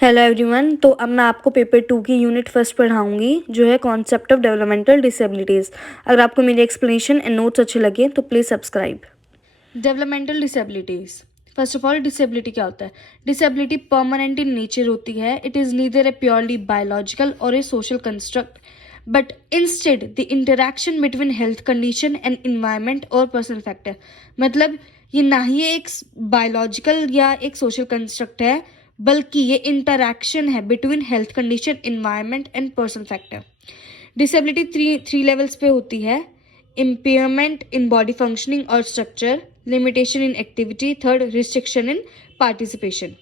Hello everyone. तो अब मैं आपको पेपर 2 की यूनिट फर्स्ट पढ़ाऊंगी जो है कॉन्सेप्ट ऑफ डेवलपमेंटल डिसेबिलिटीज़। अगर आपको मेरी एक्सप्लेनेशन एंड नोट्स अच्छे लगे तो please subscribe. Developmental disabilities. First of all disability क्या होता है? डिसेबिलिटी परमानेंट इन नेचर होती है। It is neither a purely biological और a social construct but instead the interaction between health condition and environment और पर्सनल फैक्टर। मतलब ये ना ही एक बायोलॉजिकल या एक सोशल कंस्ट्रक्ट है, बल्कि ये इंटरैक्शन है between health condition, environment and personal factor. Disability three levels पे होती है: इम्पेयरमेंट इन बॉडी फंक्शनिंग और structure, limitation in activity, third restriction in participation.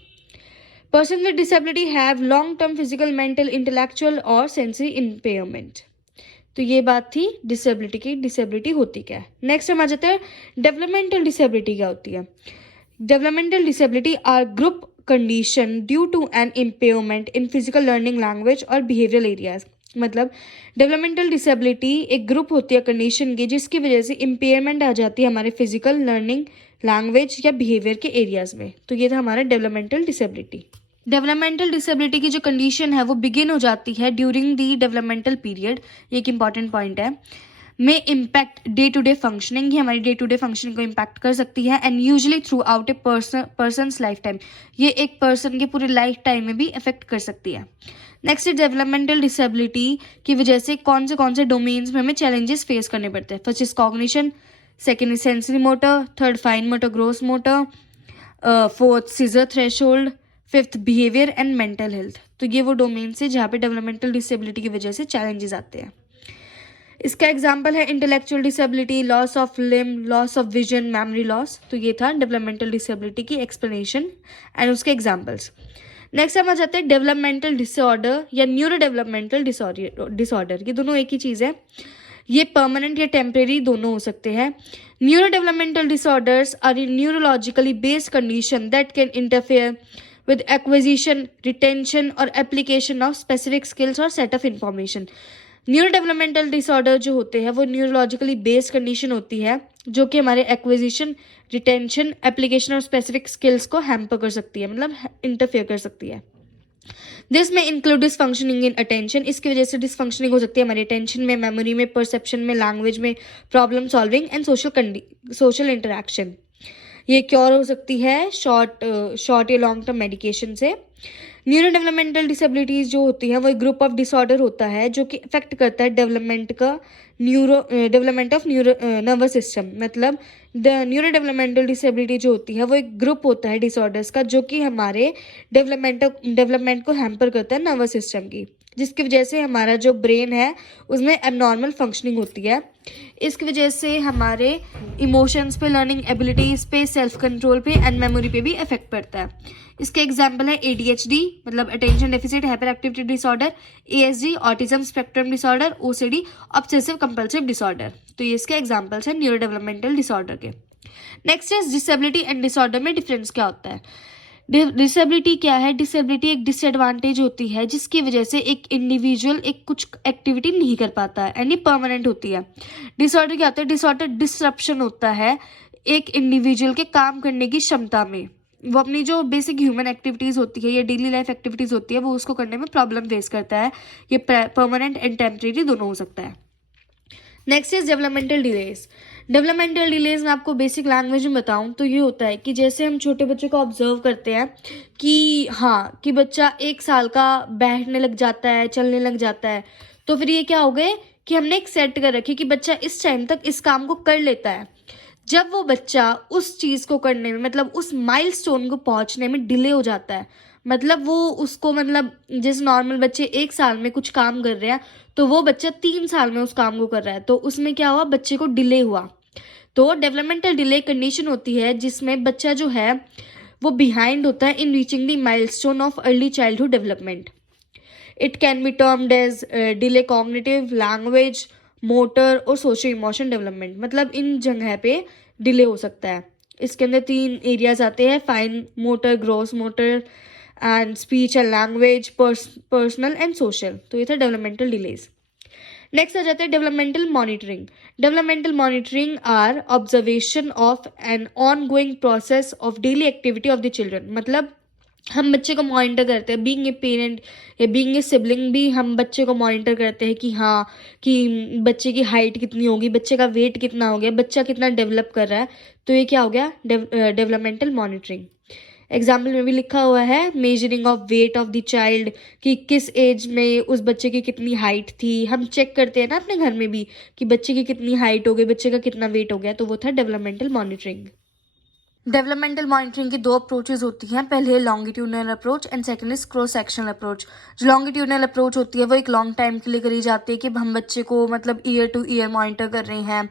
Person with disability have long term physical, mental, intellectual और sensory impairment. तो ये बात थी disability की। डिसेबिलिटी होती क्या है? नेक्स्ट हम आ जाते हैं डेवलपमेंटल डिसेबिलिटी क्या होती है। Developmental disability are group condition due to an impairment in physical, learning, language और बिहेवियरल एरियाज। मतलब डेवलपमेंटल डिसेबिलिटी एक ग्रुप होती है कंडीशन की जिसकी वजह से इम्पेयरमेंट आ जाती है हमारे फिजिकल, लर्निंग, लैंग्वेज या बिहेवियर के एरियाज में। तो ये था हमारा डेवलपमेंटल डिसेबिलिटी। डेवलपमेंटल डिसेबिलिटी की जो कंडीशन है वो बिगिन हो जाती है ड्यूरिंग दी डेवलपमेंटल पीरियड। ये एक इंपॉर्टेंट पॉइंट है। में impact day to day functioning, ही हमारी डे टू डे फंक्शनिंग को इम्पैक्ट कर सकती है and usually throughout a person's lifetime. ये एक पर्सन के पूरे लाइफ टाइम में भी इफेक्ट कर सकती है। नेक्स्ट, डेवलपमेंटल डिसेबिलिटी की वजह से कौन से डोमेन्स में हमें चैलेंजेस फेस करने पड़ते हैं? First is cognition, second is sensory motor, third fine motor, gross motor, fourth seizure threshold, fifth behaviour and mental health. तो ये वो डोमेन्स है जहाँ पे डेवलपमेंटल डिसेबिलिटी की वजह से चैलेंजेस आते हैं। इसका एग्जाम्पल है intellectual disability, loss of limb, loss of vision, memory loss. तो ये था डेवलपमेंटल डिसेबिलिटी की एक्सप्लेनेशन एंड उसके एग्जाम्पल्स। नेक्स्ट हम आ जाते हैं डेवलपमेंटल डिसऑर्डर या न्यूरो डेवलपमेंटल डिसऑर्डर। ये दोनों एक ही चीज़ है। ये परमानेंट या टेम्परेरी दोनों हो सकते हैं। Neuro developmental disorders are neurologically based condition that can interfere with acquisition, retention और application of specific skills और set of information। Neuro developmental disorder जो होते हैं वो न्यूरोलॉजिकली बेस्ड कंडीशन होती है जो कि हमारे एक्विजिशन, रिटेंशन, एप्लीकेशन और स्पेसिफिक स्किल्स को हैम्पर कर सकती है, मतलब इंटरफेयर कर सकती है। दिस में इंक्लूड डिसफंक्शनिंग इन अटेंशन। इसकी वजह से डिसफंक्शनिंग हो सकती है हमारी अटेंशन में, मेमोरी में, परसेप्शन में, लैंग्वेज में, problem solving and social interaction. ये क्योर हो सकती है शॉर्ट या लॉन्ग टर्म मेडिकेशन से। न्यूरो डेवलपमेंटल डिसेबिलिटीज़ जो होती है वो एक ग्रुप ऑफ डिसऑर्डर होता है जो कि इफेक्ट करता है डेवलपमेंट ऑफ नर्वस सिस्टम। मतलब न्यूरो डेवलपमेंटल डिसेबिलिटी जो होती है वो एक ग्रुप होता है डिसऑर्डर्स का जो कि हमारे डेवलपमेंट को हैम्पर करता है नर्वस सिस्टम की, जिसकी वजह से हमारा जो ब्रेन है उसमें एबनॉर्मल फंक्शनिंग होती है। इसकी वजह से हमारे इमोशंस पे, लर्निंग एबिलिटीज़ पे, सेल्फ कंट्रोल पे एंड मेमोरी पे भी इफेक्ट पड़ता है। इसके एग्जाम्पल है ADHD मतलब attention deficit hyper activity disorder, ASD autism spectrum disorder, OCD obsessive compulsive disorder. तो ये इसके एग्जाम्पल्स हैं न्यूरो डेवलपमेंटल डिसऑर्डर के। Next is disability and disorder में डिफरेंस क्या होता है? डिसेबिलिटी क्या है? डिसेबिलिटी एक डिसएडवांटेज होती है जिसकी वजह से एक इंडिविजुअल एक कुछ एक्टिविटी नहीं कर पाता है एंड ये परमानेंट होती है। डिसऑर्डर क्या होता है? डिसऑर्डर डिसरप्शन होता है एक इंडिविजुअल के काम करने की क्षमता में। वो अपनी जो बेसिक ह्यूमन एक्टिविटीज़ होती है या डेली लाइफ एक्टिविटीज़ होती है वो उसको करने में प्रॉब्लम फेस करता है। ये परमानेंट एंड टेम्परेरी दोनों हो सकता है। Next is developmental delays. Developmental delays मैं आपको बेसिक लैंग्वेज में बताऊं तो ये होता है कि जैसे हम छोटे बच्चे को ऑब्जर्व करते हैं कि बच्चा 1 साल का बैठने लग जाता है, चलने लग जाता है, तो फिर ये क्या हो गए कि हमने एक सेट कर रखी कि बच्चा इस टाइम तक इस काम को कर लेता है। जब वो बच्चा उस चीज़ को करने में, मतलब उस माइलस्टोन को पहुंचने में डिले हो जाता है, मतलब वो उसको, मतलब जैसे नॉर्मल बच्चे 1 साल में कुछ काम कर रहे हैं तो वो बच्चा 3 साल में उस काम को कर रहा है, तो उसमें क्या हुआ? बच्चे को डिले हुआ। तो डेवलपमेंटल डिले कंडीशन होती है जिसमें बच्चा जो है वो बिहाइंड होता है in reaching the milestone of early childhood development. It can be termed as delay cognitive, language, motor और सोशल इमोशन डेवलपमेंट। मतलब इन जगह पे डिले हो सकता है। इसके अंदर 3 एरियाज आते हैं: fine motor, gross motor and speech and language, personal and social. तो ये था डेवलपमेंटल डिलेज। नेक्स्ट आ जाता है developmental monitoring. Developmental monitoring are observation of an ongoing process of daily activity of the children. मतलब हम बच्चे को मॉनिटर करते हैं, बीइंग ए पेरेंट या बीइंग ए सिबलिंग भी हम बच्चे को मॉनिटर करते हैं कि हाँ, कि बच्चे की हाइट कितनी होगी, बच्चे का वेट कितना हो गया, बच्चा कितना डेवलप कर रहा है। तो ये क्या हो गया, डेवलपमेंटल मॉनिटरिंग। एग्जाम्पल में भी लिखा हुआ है measuring of weight of the child, कि किस एज में उस बच्चे की कितनी हाइट थी। हम चेक करते हैं ना अपने घर में भी कि बच्चे की कितनी हाइट हो गई, बच्चे का कितना वेट हो गया, तो वो था डेवलपमेंटल मॉनिटरिंग। डेवलपमेंटल मॉनिटरिंग की दो अप्रोचेज होती हैं, पहले है longitudinal approach and second is cross sectional approach. जो लॉन्गिट्यूडनल अप्रोच होती है वो एक लॉन्ग टाइम के लिए करी जाती है कि हम बच्चे को मतलब ईयर टू ईयर मॉनिटर कर रहे हैं,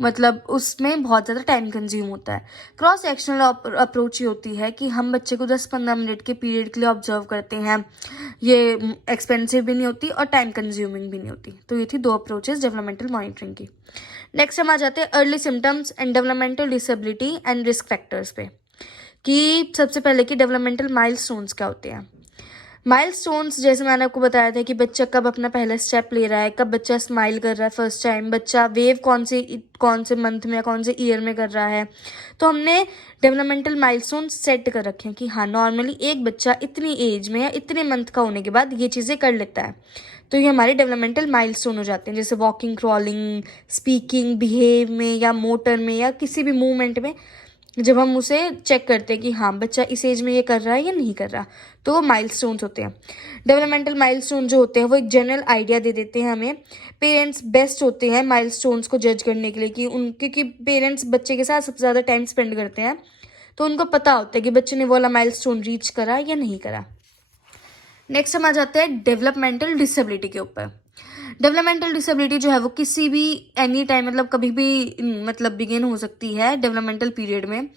मतलब उसमें बहुत ज़्यादा टाइम कंज्यूम होता है। क्रॉस सेक्शनल अप्रोच ये होती है कि हम बच्चे को 10-15 मिनट के पीरियड के लिए ऑब्जर्व करते हैं। ये एक्सपेंसिव भी नहीं होती और टाइम कंज्यूमिंग भी नहीं होती। तो ये थी दो अप्रोचेज डेवलपमेंटल मॉनिटरिंग की। नेक्स्ट हम आ जाते हैं early symptoms and developmental disability and risk factors पे, कि सबसे पहले कि डेवलपमेंटल माइलस्टोन्स क्या होते हैं। माइलस्टोन्स जैसे मैंने आपको बताया था कि बच्चा कब अपना पहला स्टेप ले रहा है, कब बच्चा स्माइल कर रहा है फर्स्ट टाइम, बच्चा वेव कौन से मंथ में या कौन से ईयर में कर रहा है। तो हमने डेवलपमेंटल माइलस्टोन्स सेट कर रखे हैं कि हाँ, नॉर्मली एक बच्चा इतनी एज में या इतने मंथ का होने के बाद ये चीज़ें कर लेता है। तो ये हमारे डेवलपमेंटल माइलस्टोन हो जाते हैं, जैसे वॉकिंग, क्रॉलिंग, स्पीकिंग, बिहेव में या मोटर में या किसी भी मूवमेंट में जब हम उसे चेक करते हैं कि हाँ बच्चा इस एज में ये कर रहा है या नहीं कर रहा, तो वो माइलस्टोन्स होते हैं। डेवलपमेंटल माइलस्टोन जो होते हैं वो एक जनरल आइडिया दे देते हैं हमें। पेरेंट्स बेस्ट होते हैं माइलस्टोन्स को जज करने के लिए, कि क्योंकि पेरेंट्स बच्चे के साथ सबसे ज़्यादा टाइम स्पेंड करते हैं, तो उनको पता होता है कि बच्चे ने वो वाला माइलस्टोन रीच करा या नहीं करा। नेक्स्ट हम आ जाते हैं डेवलपमेंटल डिसेबिलिटी के ऊपर। डेवलपमेंटल डिसेबिलिटी जो है वो किसी भी एनी टाइम मतलब कभी भी मतलब बिगिन हो सकती है डेवलपमेंटल पीरियड में।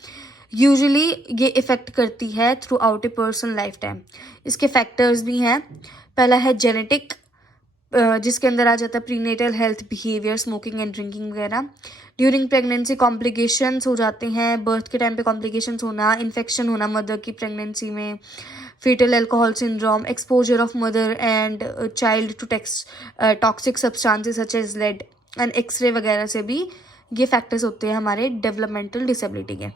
यूजुअली ये इफ़ेक्ट करती है through out a person life time. इसके फैक्टर्स भी हैं। पहला है जेनेटिक, जिसके अंदर आ जाता है prenatal health, behaviour, smoking and drinking वगैरह। ड्यूरिंग प्रेगनेंसी कॉम्प्लिकेशंस हो जाते हैं, बर्थ के टाइम पे कॉम्प्लिकेशंस होना, इन्फेक्शन होना मदर की प्रेगनेंसी में, fetal alcohol syndrome, exposure of mother and child to toxic substances such as lead and x-ray वगैरह से भी ये फैक्टर्स होते हैं हमारे डेवलपमेंटल डिसेबिलिटी के।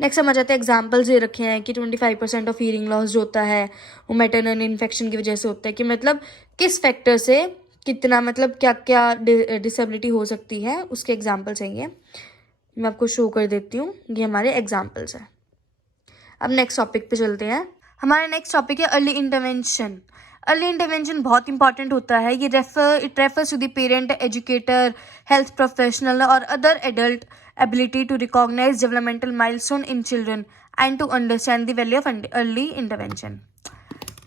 नेक्स्ट हम आ जाते हैं एग्जाम्पल्स ये रखे हैं कि 25% ऑफ हीयरिंग लॉस जो होता है वो मैटरनल इन्फेक्शन की वजह से होता है, कि मतलब किस फैक्टर से कितना मतलब क्या क्या डिसेबिलिटी हो सकती है, उसके एग्जाम्पल्स हैं ये। मैं आपको शो कर देती हूँ, ये हमारे एग्जाम्पल्स हैं। अब नेक्स्ट टॉपिक पे चलते हैं। हमारा नेक्स्ट टॉपिक है अर्ली इंटरवेंशन। अर्ली इंटरवेंशन बहुत इंपॉर्टेंट होता है। ये it refers to the parent, educator, health professional और other adult ability to recognise developmental milestone in children and to understand the value of early intervention.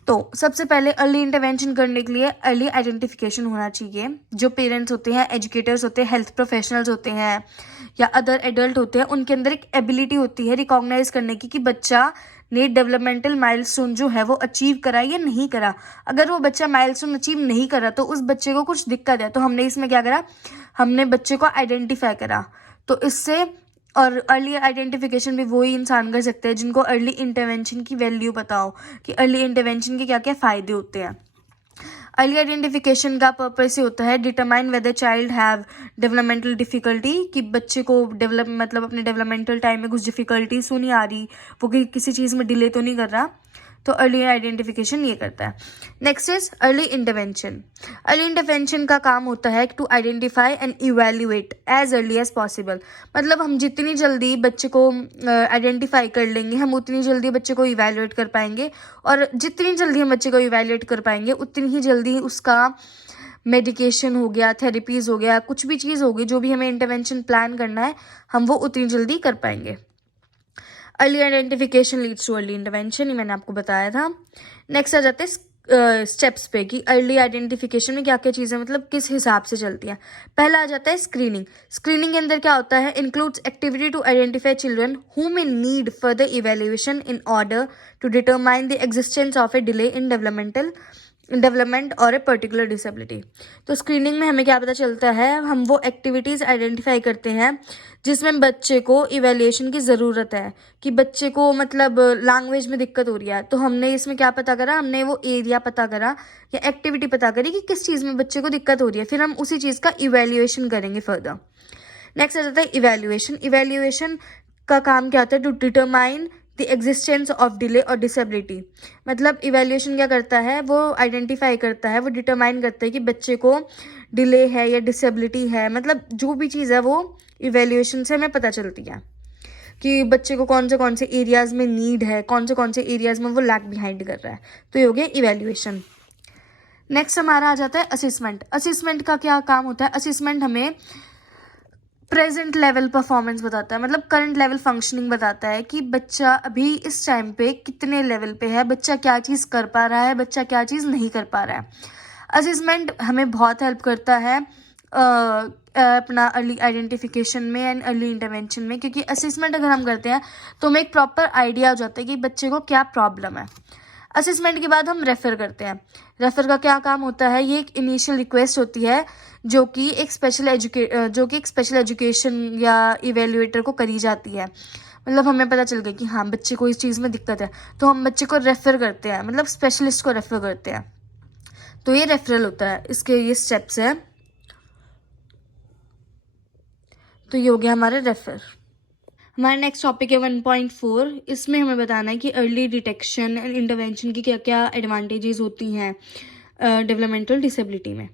तो सबसे पहले early intervention करने के लिए अर्ली आइडेंटिफिकेशन होना चाहिए। जो पेरेंट्स होते हैं, एजुकेटर्स होते हैं, हेल्थ प्रोफेशनल्स होते हैं या अदर एडल्ट होते हैं, उनके अंदर एक एबिलिटी होती है रिकॉग्नाइज करने की कि बच्चा ने डेवलपमेंटल माइलस्टोन जो है वो अचीव करा या नहीं करा। अगर वो बच्चा माइलस्टोन अचीव नहीं करा तो उस बच्चे को कुछ दिक्कत है, तो हमने इसमें क्या करा, हमने बच्चे को आइडेंटिफाई करा। तो इससे और अर्ली आइडेंटिफिकेशन भी वही इंसान कर सकते हैं जिनको अर्ली इंटरवेंशन की वैल्यू पता हो, कि अर्ली इंटरवेंशन के क्या क्या फ़ायदे होते हैं। अर्ली आइडेंटिफिकेशन का पर्पस ये होता है determine whether child have developmental difficulty, कि बच्चे को मतलब अपने डेवलपमेंटल टाइम में कुछ डिफिकल्टीज तो नहीं आ रही, वो किसी चीज़ में डिले तो नहीं कर रहा। तो अर्ली आइडेंटिफिकेशन ये करता है। Next is early intervention. Early intervention का काम होता है to identify and evaluate as early as possible. मतलब हम जितनी जल्दी बच्चे को आइडेंटिफाई कर लेंगे, हम उतनी जल्दी बच्चे को इवेल्युएट कर पाएंगे, और जितनी जल्दी हम बच्चे को इवेल्युएट कर पाएंगे उतनी ही जल्दी उसका मेडिकेशन हो गया, थेरेपीज़ हो गया, कुछ भी चीज़ होगी जो भी हमें इंटरवेंशन प्लान करना है, हम वो उतनी जल्दी कर पाएंगे। Early identification leads too early intervention, ये मैंने आपको बताया था। नेक्स्ट आ जाते हैं स्टेप्स पे कि अर्ली आइडेंटिफिकेशन में क्या क्या चीज़ें मतलब किस हिसाब से चलती हैं। पहला आ जाता है स्क्रीनिंग। स्क्रीनिंग के अंदर क्या होता है, includes activity to identify children who may need further evaluation in order to determine the existence of a delay in development और ए पर्टिकुलर डिसेबिलिटी। तो स्क्रीनिंग में हमें क्या पता चलता है, हम वो एक्टिविटीज़ आइडेंटिफाई करते हैं जिसमें बच्चे को इवैल्यूएशन की ज़रूरत है, कि बच्चे को मतलब लैंग्वेज में दिक्कत हो रही है। तो हमने इसमें क्या पता करा, हमने वो एरिया पता करा या एक्टिविटी पता करी कि किस चीज़ में बच्चे को दिक्कत हो रही है, फिर हम उसी चीज़ का इवैल्यूएशन करेंगे फर्दर। नेक्स्ट आ जाता है इवैल्यूएशन। इवैल्यूएशन का काम क्या होता है, to determine the existence of delay और डिसेबिलिटी। मतलब इवैल्यूएशन क्या करता है, वो आइडेंटिफाई करता है, वो डिटरमाइन करता है कि बच्चे को डिले है या डिसेबिलिटी है। मतलब जो भी चीज़ है वो इवैल्यूएशन से हमें पता चलती है कि बच्चे को कौन से एरियाज़ में नीड है, कौन से एरियाज़ में वो लैग बिहाइंड कर रहा है। तो ये हो गया इवैल्यूएशन। नेक्स्ट हमारा आ जाता है असेसमेंट। असेसमेंट का क्या काम होता है? असेसमेंट हमें प्रेजेंट लेवल परफॉर्मेंस बताता है, मतलब करंट लेवल फंक्शनिंग बताता है कि बच्चा अभी इस टाइम पे कितने लेवल पे है, बच्चा क्या चीज़ कर पा रहा है, बच्चा क्या चीज़ नहीं कर पा रहा है। असेसमेंट हमें बहुत हेल्प करता है अपना अर्ली आइडेंटिफिकेशन में एंड अर्ली इंटरवेंशन में, क्योंकि असेसमेंट अगर हम करते हैं तो हमें एक प्रॉपर आइडिया हो जाता है कि बच्चे को क्या प्रॉब्लम है। असेसमेंट के बाद हम रेफ़र करते हैं। रेफ़र का क्या काम होता है? ये एक इनिशियल रिक्वेस्ट होती है जो कि एक स्पेशल एजुकेशन या इवेल्युएटर को करी जाती है। मतलब हमें पता चल गया कि हाँ बच्चे को इस चीज़ में दिक्कत है, तो हम बच्चे को रेफ़र करते हैं, मतलब स्पेशलिस्ट को रेफ़र करते हैं। तो ये रेफरल होता है, इसके ये स्टेप्स हैं। तो ये हो गया हमारा रेफर। हमारा नेक्स्ट टॉपिक है 1.4। इसमें हमें बताना है कि अर्ली डिटेक्शन एंड इंटरवेंशन की क्या क्या एडवांटेजेस होती हैं डेवलपमेंटल डिसेबिलिटी में।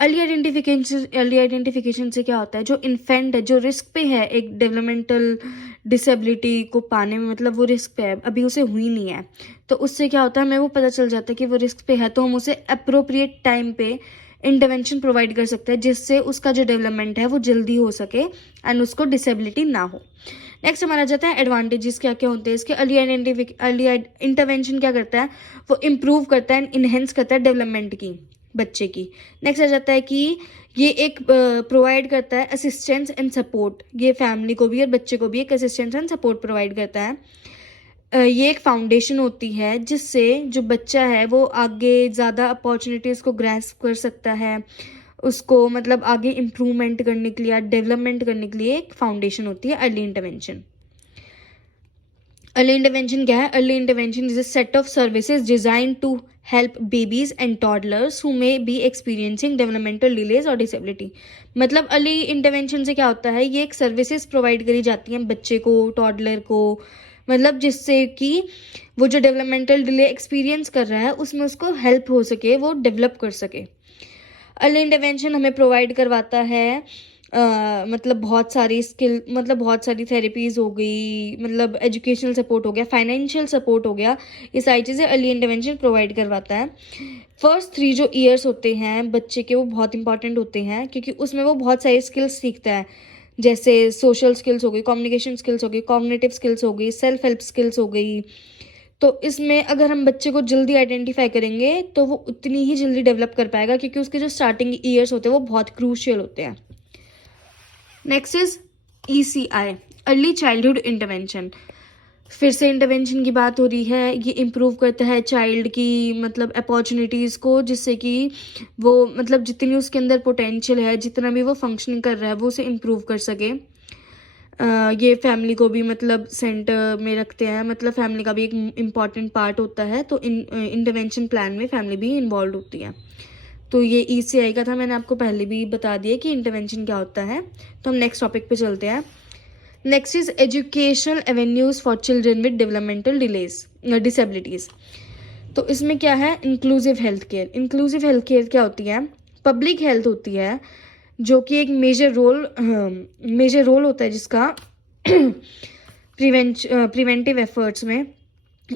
अर्ली आइडेंटिफिकेशन से क्या होता है, जो इन्फेंट है, जो रिस्क पे है एक डेवलपमेंटल डिसेबिलिटी को पाने में, मतलब वो रिस्क पे है, अभी उसे हुई नहीं है, तो उससे क्या होता है, हमें वो पता चल जाता है कि वो रिस्क पे है, तो हम उसे अप्रोप्रिएट टाइम पे इंटरवेंशन प्रोवाइड कर सकते हैं जिससे उसका जो डेवलपमेंट है वो जल्दी हो सके एंड उसको डिसेबिलिटी ना हो। नेक्स्ट हमारा जाता है एडवांटेजेस क्या क्या होते हैं इसके। अर्ली इंटरवेंशन क्या करता है, वो इम्प्रूव करता है एंड इन्हेंस करता है डेवलपमेंट की, बच्चे की। नेक्स्ट आ जाता है कि ये एक प्रोवाइड करता है असिस्टेंस एंड सपोर्ट, ये फैमिली को भी और बच्चे को भी एक असिस्टेंस एंड सपोर्ट प्रोवाइड करता है। ये एक फाउंडेशन होती है जिससे जो बच्चा है वो आगे ज़्यादा अपॉर्चुनिटीज़ को ग्रैस्प कर सकता है, उसको मतलब आगे इम्प्रूवमेंट करने के लिए, डेवलपमेंट करने के लिए एक फाउंडेशन होती है अर्ली इंटरवेंशन। अर्ली इंटरवेंशन क्या है? Early intervention is a set of services design to help babies and toddlers who may be experiencing developmental delays और डिसेबिलिटी। मतलब अर्ली इंटरवेंशन से क्या होता है, ये एक सर्विसेज प्रोवाइड करी जाती हैं बच्चे को, टॉडलर को, मतलब जिससे कि वो जो डेवलपमेंटल डिले एक्सपीरियंस कर रहा है उसमें उसको हेल्प हो सके, वो डेवलप कर सके। अर्ली इंटरवेंशन हमें प्रोवाइड करवाता है मतलब बहुत सारी स्किल, मतलब बहुत सारी थेरेपीज़ हो गई, मतलब एजुकेशनल सपोर्ट हो गया, फाइनेंशियल सपोर्ट हो गया, ये सारी चीज़ें अर्ली इंटरवेंशन प्रोवाइड करवाता है। फर्स्ट 3 जो ईयर्स होते हैं बच्चे के वो बहुत इंपॉर्टेंट होते हैं क्योंकि उसमें वो बहुत सारी स्किल्स सीखता है, जैसे सोशल स्किल्स हो गई, कम्युनिकेशन स्किल्स हो गई, कॉग्निटिव स्किल्स हो गई, सेल्फ हेल्प स्किल्स हो गई। तो इसमें अगर हम बच्चे को जल्दी आइडेंटिफाई करेंगे तो वो उतनी ही जल्दी डेवलप कर पाएगा क्योंकि उसके जो स्टार्टिंग ईयर्स होते हैं वो बहुत क्रूशियल होते हैं। Next is ECI, early childhood intervention. फिर से इंटरवेंशन की बात हो रही है, ये इम्प्रूव करता है चाइल्ड की मतलब अपॉर्चुनिटीज़ को, जिससे कि वो मतलब जितनी उसके अंदर पोटेंशियल है, जितना भी वो फंक्शनिंग कर रहा है वो उसे इम्प्रूव कर सके। ये फैमिली को भी मतलब सेंटर में रखते हैं, मतलब फैमिली का भी एक इम्पॉर्टेंट पार्ट होता है, तो इंटरवेंशन प्लान में फैमिली भी इन्वॉल्व होती है। तो ये ECI का था, मैंने आपको पहले भी बता दिया कि इंटरवेंशन क्या होता है। तो हम नेक्स्ट टॉपिक पे चलते हैं। Next is educational avenues for children with developmental disabilities. तो इसमें क्या है, inclusive health care. Inclusive health care क्या होती है? पब्लिक हेल्थ होती है जो कि एक मेजर रोल होता है जिसका प्रिवेंटिव एफर्ट्स में।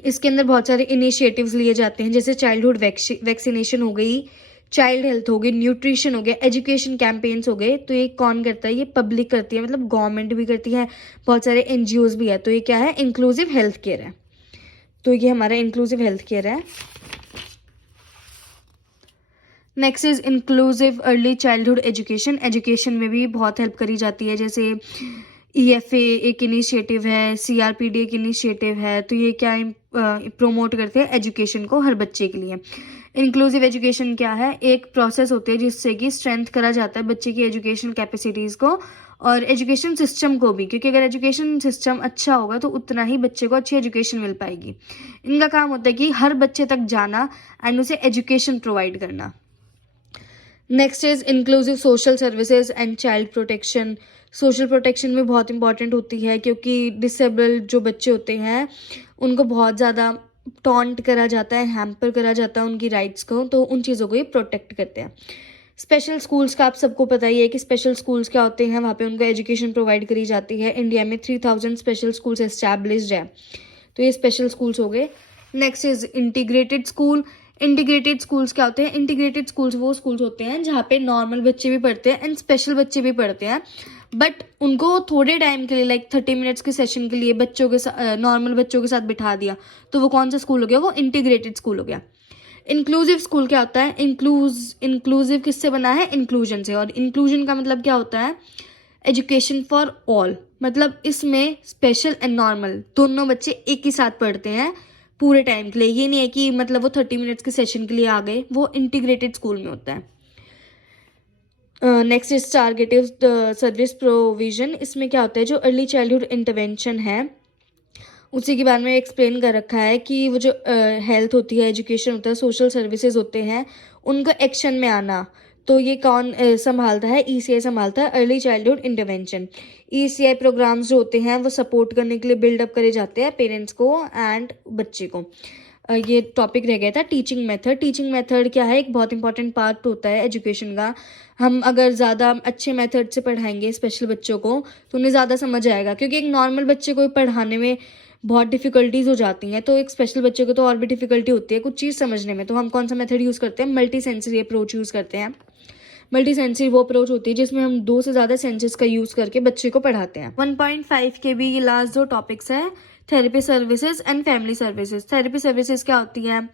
इसके अंदर बहुत सारे इनिशिएटिव्स लिए जाते हैं, जैसे चाइल्डहुड वैक्सीनेशन हो गई, चाइल्ड हेल्थ हो गई, न्यूट्रिशन हो गया, एजुकेशन कैंपेन्स हो गए। तो ये कौन करता है? ये पब्लिक करती है, मतलब गवर्नमेंट भी करती है, बहुत सारे NGOs भी है। तो ये क्या है? इंक्लूसिव हेल्थ केयर है। तो ये हमारा इंक्लूसिव हेल्थ केयर है। Next is inclusive early childhood education. Education में भी बहुत हेल्प करी जाती है, जैसे EFA एक इनिशिएटिव है, CRPD एक इनिशिएटिव है। तो ये क्या प्रोमोट करते हैं एजुकेशन को हर बच्चे के लिए। इंक्लूसिव एजुकेशन क्या है? एक प्रोसेस होती है जिससे कि स्ट्रेंथ करा जाता है बच्चे की एजुकेशन कैपेसिटीज़ को और एजुकेशन सिस्टम को भी, क्योंकि अगर एजुकेशन सिस्टम अच्छा होगा तो उतना ही बच्चे को अच्छी एजुकेशन मिल पाएगी। इनका काम होता है कि हर बच्चे तक जाना एंड उसे एजुकेशन प्रोवाइड करना। Next is inclusive social services and child protection. Social protection में बहुत इंपॉर्टेंट होती है, क्योंकि डिसेबल्ड जो बच्चे होते हैं उनको बहुत ज़्यादा टॉन्ट करा जाता है, हैम्पर करा जाता है उनकी राइट्स को, तो उन चीज़ों को ये प्रोटेक्ट करते हैं। स्पेशल स्कूल्स का आप सबको पता ही है कि स्पेशल स्कूल्स क्या होते हैं, वहाँ पे उनको एजुकेशन प्रोवाइड करी जाती है। इंडिया में 3000 स्पेशल स्कूल्स एस्टैब्लिश्ड है, तो ये स्पेशल स्कूल्स हो गए। Next is integrated school. Integrated schools क्या होते हैं? इंटीग्रेटेड स्कूल्स वो स्कूल्स होते हैं जहाँ पे नॉर्मल बच्चे भी पढ़ते हैं एंड स्पेशल बच्चे भी पढ़ते हैं, बट उनको थोड़े टाइम के लिए लाइक 30 मिनट्स के सेशन के लिए बच्चों के साथ, नॉर्मल बच्चों के साथ बिठा दिया, तो वो कौन सा स्कूल हो गया? वो इंटीग्रेटेड स्कूल हो गया। इंक्लूसिव स्कूल क्या होता है? इंक्लूसिव किससे बना है? इंक्लूजन से। और इंक्लूजन का मतलब क्या होता है? Education for all. मतलब इसमें स्पेशल एंड नॉर्मल दोनों बच्चे एक ही साथ पढ़ते हैं पूरे टाइम के लिए। ये नहीं है कि मतलब वो 30 मिनट्स के सेशन के लिए आ गए, वो इंटीग्रेटेड स्कूल में होता है। Next is targeted service provision. इसमें क्या होता है? जो अर्ली चाइल्डहुड इंटरवेंशन है उसी के बारे में एक्सप्लेन कर रखा है कि वो जो हेल्थ होती है, एजुकेशन होता है, सोशल सर्विसेज होते हैं, उनका एक्शन में आना, तो ये कौन संभालता है? ईसीआई संभालता है, early childhood intervention. ECI programmes जो होते हैं वो सपोर्ट करने के लिए बिल्डअप करे जाते हैं पेरेंट्स को एंड बच्चे को। ये टॉपिक रह गया था टीचिंग मेथड। टीचिंग मेथड क्या है? एक बहुत इंपॉर्टेंट पार्ट होता है एजुकेशन का। हम अगर ज़्यादा अच्छे मेथड से पढ़ाएंगे स्पेशल बच्चों को तो उन्हें ज़्यादा समझ आएगा, क्योंकि एक नॉर्मल बच्चे को पढ़ाने में बहुत डिफ़िकल्टीज हो जाती हैं, तो एक स्पेशल बच्चे को तो और भी डिफ़िकल्टी होती है कुछ चीज़ समझने में। तो हम कौन सा मेथड यूज़ करते हैं? मल्टी सेंसरी अप्रोच यूज़ करते हैं। मल्टी सेंसरी वो अप्रोच होती है जिसमें हम 2 से ज़्यादा सेंसेस का यूज़ करके बच्चे को पढ़ाते हैं। 1.5 के भी ये लास्ट 2 टॉपिक्स है, therapy services and family services. Therapy services क्या होती हैं?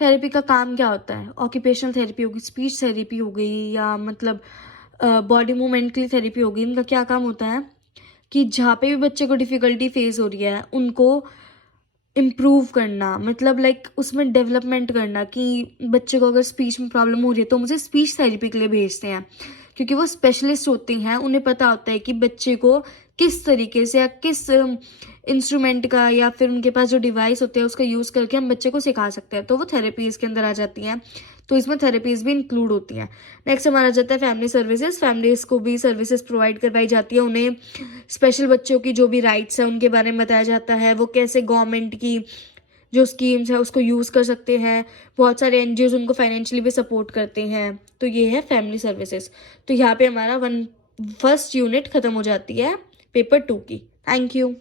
थेरेपी का काम क्या होता है? ऑक्यूपेशनल थेरेपी होगी, स्पीच थेरेपी हो गई, या मतलब बॉडी मूवमेंट के लिए थेरेपी होगी। इनका क्या काम होता है कि जहाँ पे भी बच्चे को डिफ़िकल्टी फेस हो रही है उनको इम्प्रूव करना, मतलब लाइक उसमें डेवलपमेंट करना, कि बच्चे को अगर स्पीच में प्रॉब्लम हो रही है तो मुझे स्पीच थेरेपी के लिए भेजते हैं, क्योंकि वो स्पेशलिस्ट होती हैं, उन्हें पता होता है कि बच्चे को किस तरीके से या किस इंस्ट्रूमेंट का या फिर उनके पास जो डिवाइस होते हैं उसका यूज़ करके हम बच्चे को सिखा सकते हैं, तो वो थेरेपीज़ के अंदर आ जाती हैं। तो इसमें थेरेपीज़ भी इंक्लूड होती हैं। नेक्स्ट हमारा जाता है फैमिली सर्विसेज। फैमिलीज़ को भी सर्विसेज प्रोवाइड करवाई जाती है, उन्हें स्पेशल बच्चों की जो भी राइट्स हैं उनके बारे में बताया जाता है, वो कैसे गवर्नमेंट की जो स्कीम्स है उसको यूज़ कर सकते हैं। बहुत सारे एनजीओज उनको फाइनेंशियली भी सपोर्ट करते हैं। तो ये है फैमिली सर्विसेज। तो यहाँ पे हमारा फर्स्ट यूनिट ख़त्म हो जाती है पेपर 2 की। Thank you.